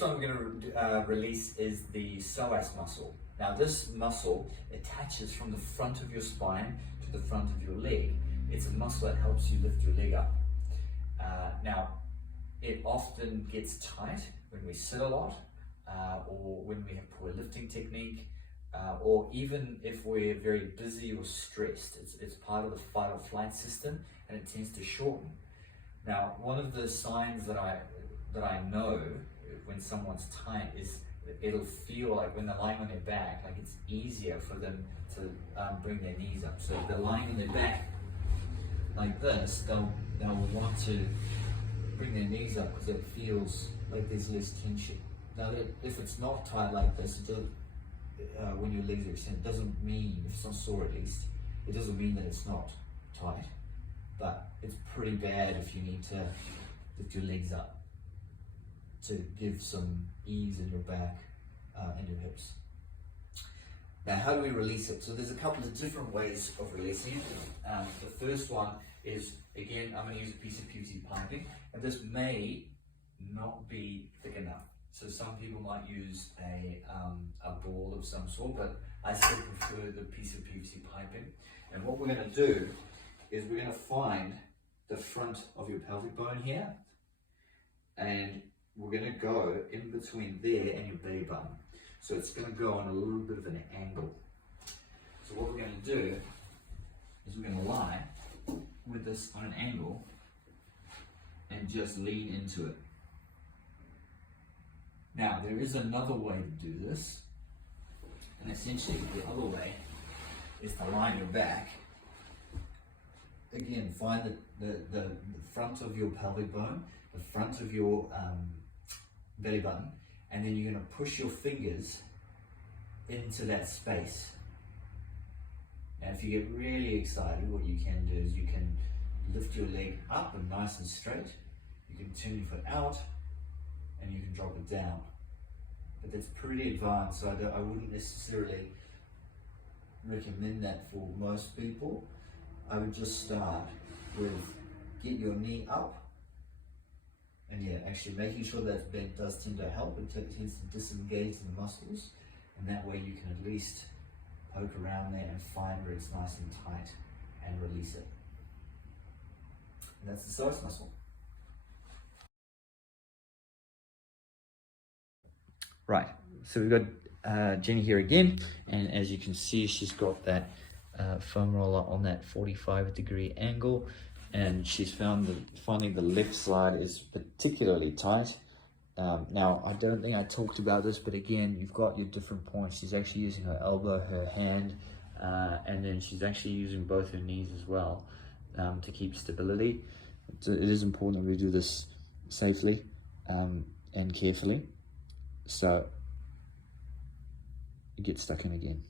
next one we're going to release is the psoas muscle. Now this muscle attaches from the front of your spine to the front of your leg. It's a muscle that helps you lift your leg up. Now it often gets tight when we sit a lot, or when we have poor lifting technique, or even if we're very busy or stressed. It's part of the fight or flight system, and it tends to shorten. Now, one of the signs that I know when someone's tight is it'll feel like when they're lying on their back, like it's easier for them to bring their knees up. So if they're lying on their back like this, they'll want to bring their knees up because it feels like there's less tension. Now, if it's not tight like this, when your legs are extended, it doesn't mean, if it's not sore at least, it doesn't mean that it's not tight. But it's pretty bad if you need to lift your legs up to give some ease in your back and your hips. Now, how do we release it? So there's a couple of different ways of releasing it. The first one is, again, I'm going to use a piece of PVC piping, and this may not be thick enough. So some people might use a ball of some sort, but I still prefer the piece of PVC piping. And what we're going to do is we're going to find the front of your pelvic bone here, and we're going to go in between there and your belly button. So it's going to go on a little bit of an angle. So what we're going to do is we're going to lie with this on an angle and just lean into it. Now, there is another way to do this, and essentially the other way is to lie on your back. Again, find the front of your pelvic bone, the front of your belly button, and then you're going to push your fingers into that space. Now, if you get really excited, what you can do is you can lift your leg up and nice and straight. You can turn your foot out, and you can drop it down. But that's pretty advanced, so I wouldn't necessarily recommend that for most people. I would just start with get your knee up, and yeah, actually making sure that bend does tend to help. It tends to disengage the muscles, and that way you can at least poke around there and find where it's nice and tight and release it. And that's the psoas muscle. Right, so we've got Jenny here again, and as you can see, she's got that foam roller on that 45-degree angle, and she's finding the left side is particularly tight. Now, I don't think I talked about this, but again, you've got your different points. She's actually using her elbow, her hand, and then she's actually using both her knees as well to keep stability. So it is important that we do this safely and carefully, so it gets stuck in again.